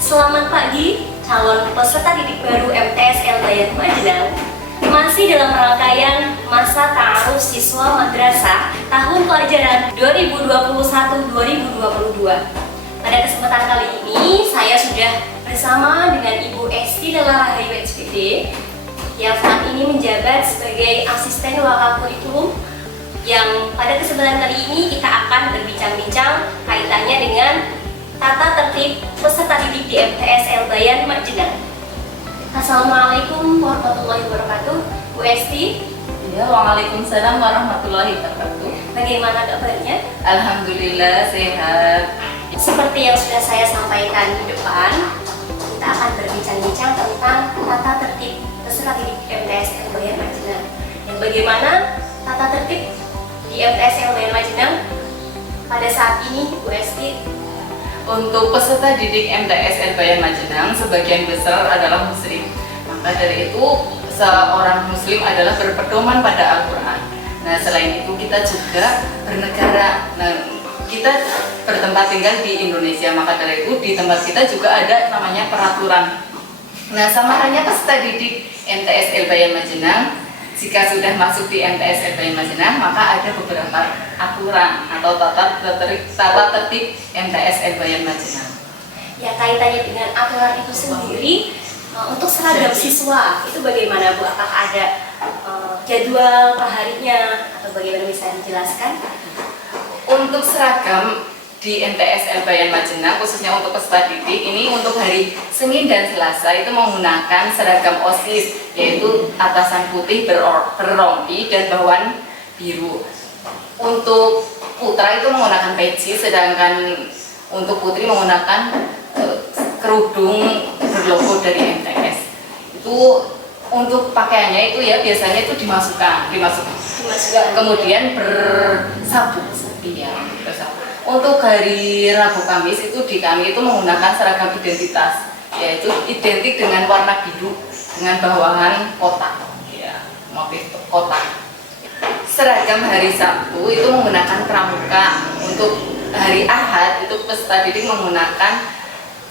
Selamat pagi, calon peserta didik baru MTS Bayan Majenang. Masih dalam rangkaian masa ta'aruf siswa madrasah tahun pelajaran 2021-2022. Pada kesempatan kali ini, saya sudah bersama dengan Ibu Esti Lela Rahayu SPD yang saat ini menjabat sebagai asisten wakil kurikulum, yang pada kesempatan kali ini kita akan berbincang-bincang kaitannya dengan tata tertib peserta didik di MTS Bayan Majenang. Assalamualaikum warahmatullahi wabarakatuh, Bu Esti. Ya, waalaikumsalam warahmatullahi wabarakatuh. Bagaimana kabarnya? Alhamdulillah sehat. Seperti yang sudah saya sampaikan di depan, kita akan berbincang-bincang tentang tata tertib peserta didik MTS Bayan Majenang. Dan bagaimana tata tertib di MTS Bayan Majenang pada saat ini, Bu Esti? Untuk peserta didik MTS Bayan Majenang sebagian besar adalah muslim. Maka dari itu seorang muslim adalah berpedoman pada Al-Quran. Nah, selain itu kita juga bernegara. Nah, kita bertempat tinggal di Indonesia, maka dari itu di tempat kita juga ada namanya peraturan. Nah, sama halnya peserta didik MTS Bayan Majenang, jika sudah masuk di MTS Bayan Majenang, maka ada beberapa aturan atau tata tertib MTS Bayan Majenang. Ya, kaitannya dengan aturan itu sendiri, untuk seragam siswa itu bagaimana, Bu? Apakah ada jadwal perharinya atau bagaimana, bisa dijelaskan? Untuk seragam di MTS Bayan Majenang, khususnya untuk peserta didik ini, untuk hari Senin dan Selasa itu menggunakan seragam OSIS, yaitu atasan putih berrompi dan bawahan biru. Untuk putra itu menggunakan peci, sedangkan untuk putri menggunakan kerudung berlogo dari MTS. Itu untuk pakaiannya itu ya biasanya itu dimasukkan, kemudian bersabuk. Iya, bersabuk. Untuk hari Rabu Kamis itu di kami itu menggunakan seragam identitas, yaitu identik dengan warna biru dengan bawahan kotak, ya, motif kotak. Seragam hari Sabtu itu menggunakan pramuka. Untuk hari Ahad itu peserta didik menggunakan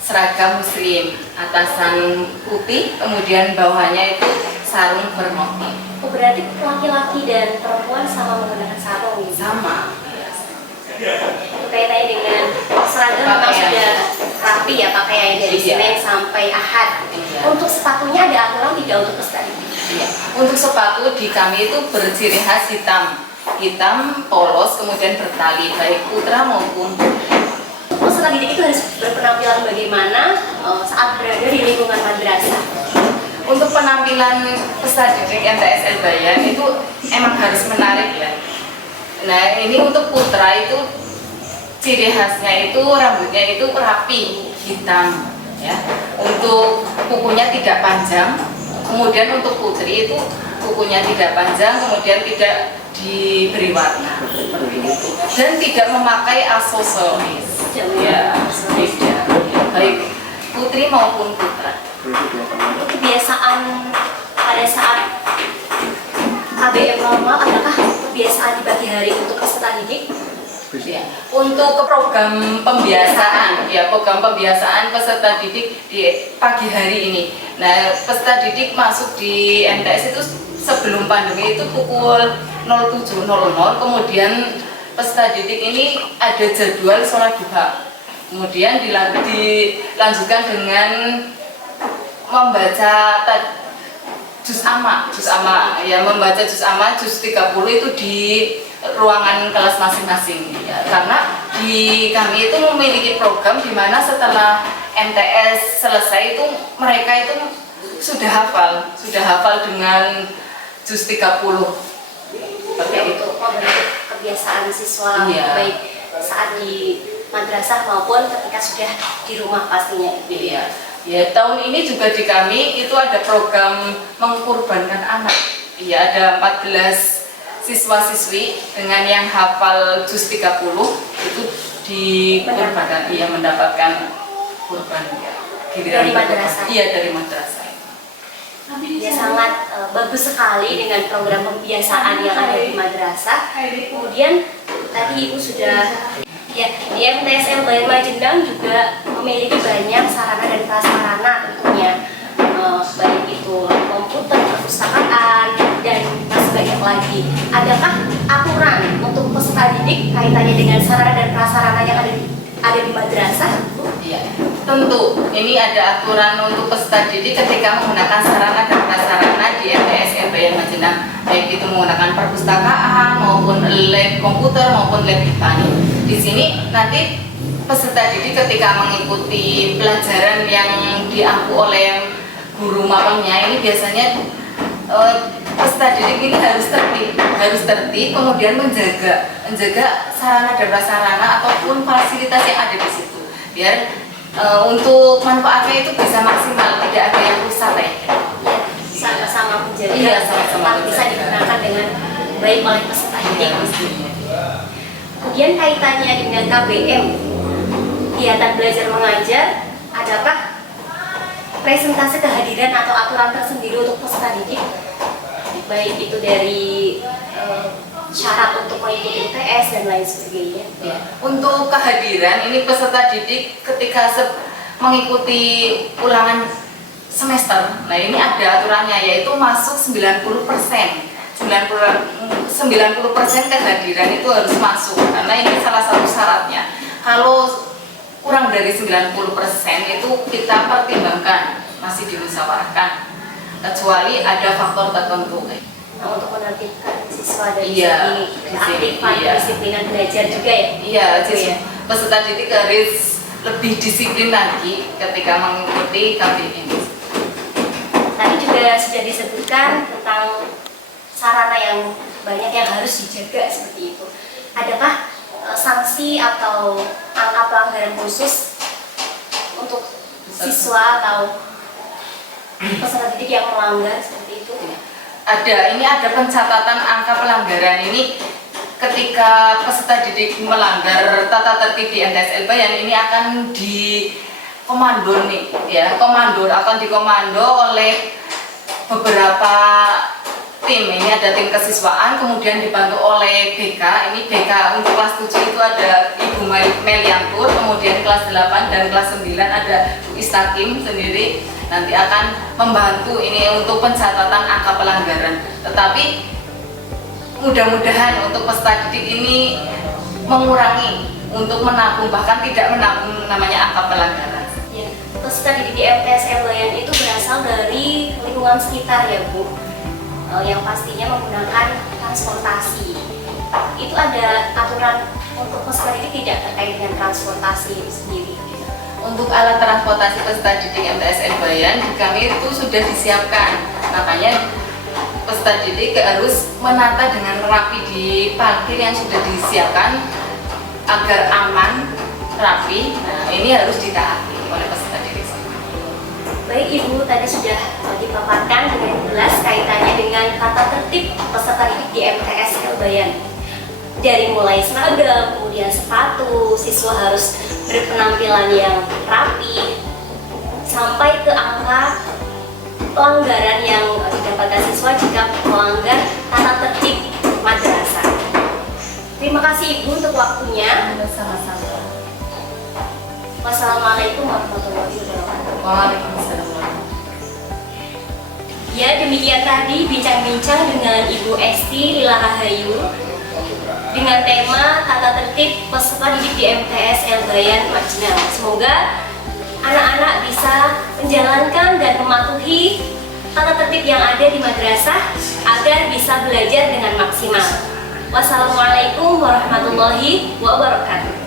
seragam muslim, atasan putih, kemudian bawahnya itu sarung bermotif. Oh, berarti laki-laki dan perempuan sama menggunakan sarung gitu? Sama. Kaitannya dengan seragam memang sudah rapi ya pakaiannya dari Senin sampai Ahad. Untuk sepatunya ada aturan tidak untuk peserta didik? Iya. Untuk sepatu di kami itu berciri khas hitam polos, kemudian bertali, baik putra maupun peserta didik itu harus berpenampilan bagaimana saat berada di lingkungan madrasah? Untuk penampilan peserta didik MTS Bayan itu emang harus menarik ya. Nah, ini untuk putra itu ciri khasnya itu rambutnya itu rapi, hitam ya. Untuk kukunya tidak panjang. Kemudian untuk putri itu kukunya tidak panjang, kemudian tidak diberi warna seperti itu. Dan tidak memakai aksesoris. Ya, tidak. Baik putri maupun putra. Kebiasaan pada saat KBM normal, adakah kebiasaan di pagi hari untuk peserta didik? Ya. Untuk program pembiasaan, ya, program pembiasaan peserta didik di pagi hari ini. Nah, peserta didik masuk di MTS itu sebelum pandemi itu pukul 07.00. Kemudian peserta didik ini ada jadwal sholat duha. Kemudian dilanjutkan dengan membaca juz amma ya, membaca juz amma juz 30 itu di ruangan kelas masing-masing ya, karena di kami itu memiliki program di mana setelah MTS selesai itu mereka itu sudah hafal dengan juz 30 seperti itu. Kebiasaan siswa, iya, baik saat di madrasah maupun ketika sudah di rumah pastinya. Iya. Ya, tahun ini juga di kami itu ada program mengkurbankan anak. Iya, ada 14 siswa-siswi dengan yang hafal juz 30 itu dikurbankan, iya, mendapatkan kurban ya. Dari madrasah. Iya, dari madrasah. Ya, sangat bagus sekali dengan program pembiasaan yang ada di madrasah. Kemudian tadi Ibu sudah ya di MTS Bayan Majenang juga memiliki banyak sarana dan prasarana tentunya, baik itu komputer, perpustakaan, dan masih banyak lagi. Adakah aturan untuk peserta didik kaitannya dengan sarana dan prasarana yang ada di madrasah? Iya, tentu ini ada aturan untuk peserta didik ketika menggunakan sarana dan prasarana di MTS Bayan Majenang, baik itu menggunakan perpustakaan maupun lab komputer maupun lab IPA. Di sini nanti peserta didik ketika mengikuti pelajaran yang diampu oleh guru mapelnya ini biasanya peserta didik ini harus tertib, kemudian menjaga sarana dan prasarana ataupun fasilitas yang ada di situ, biar untuk manfaatnya itu bisa maksimal, tidak ada yang rusak ya. Sama-sama menjaga, Iya, sama-sama bisa digunakan dengan baik oleh peserta didik. Kemudian kaitannya dengan KBM, kegiatan belajar mengajar, adakah presentasi kehadiran atau aturan tersendiri untuk peserta didik, baik itu dari syarat untuk mengikuti UTS dan lain sebagainya? Ya. Untuk kehadiran ini peserta didik ketika mengikuti ulangan semester, nah ini ada aturannya, yaitu masuk 90%. 90% kehadiran itu harus masuk, karena ini salah satu syaratnya. Kalau kurang dari 90% itu kita pertimbangkan, masih dimusyawarahkan, kecuali ada faktor tertentu. Nah, untuk menertibkan siswa dari segi keaktifan, kedisiplinan belajar juga ya? Iya, peserta didik harus lebih disiplin lagi ketika mengikuti KBM ini. Tadi juga sudah disebutkan tentang sarana yang banyak yang harus dijaga seperti itu. Adakah sanksi atau angka pelanggaran khusus untuk siswa atau peserta didik yang melanggar seperti itu? Ini ada pencatatan angka pelanggaran ini ketika peserta didik melanggar tata tertib di MTS Bayan ini akan dikomando nih ya, akan dikomando oleh beberapa tim. Ini ada tim kesiswaan, kemudian dibantu oleh BK. Ini BK untuk kelas 7 itu ada Ibu Meliantur, kemudian kelas 8 dan kelas 9 ada Bu Istakim sendiri. Nanti akan membantu ini untuk pencatatan angka pelanggaran. Tetapi mudah-mudahan untuk peserta didik ini mengurangi untuk menabung, bahkan tidak menabung namanya angka pelanggaran. Ya, peserta didik di MTS Bayan itu berasal dari lingkungan sekitar ya Bu, yang pastinya menggunakan transportasi. Itu ada aturan untuk peserta didik tidak terkait dengan transportasi itu sendiri? Untuk alat transportasi peserta didik MTS Bayan di kami itu sudah disiapkan, makanya peserta didik harus menata dengan rapi di parkir yang sudah disiapkan agar aman, rapi. Nah, ini harus ditaati oleh peserta didik. Baik Ibu, tadi sudah dipaparkan dengan jelas kaitannya dengan tata tertib peserta didik di MTS Bayan. Dari mulai seragam, kemudian sepatu, siswa harus berpenampilan yang rapi, sampai ke angka pelanggaran yang didapatkan siswa jika melanggar tata tertib madrasah. Terima kasih Ibu untuk waktunya. Sama-sama. Wassalamualaikum warahmatullahi wabarakatuh. Waalaikumsalam. Ya, demikian tadi bincang-bincang dengan Ibu Esti Lila Rahayu dengan tema tata tertib peserta didik di MTS Bayan Majenang. Semoga anak-anak bisa menjalankan dan mematuhi tata tertib yang ada di madrasah agar bisa belajar dengan maksimal. Wassalamualaikum warahmatullahi wabarakatuh.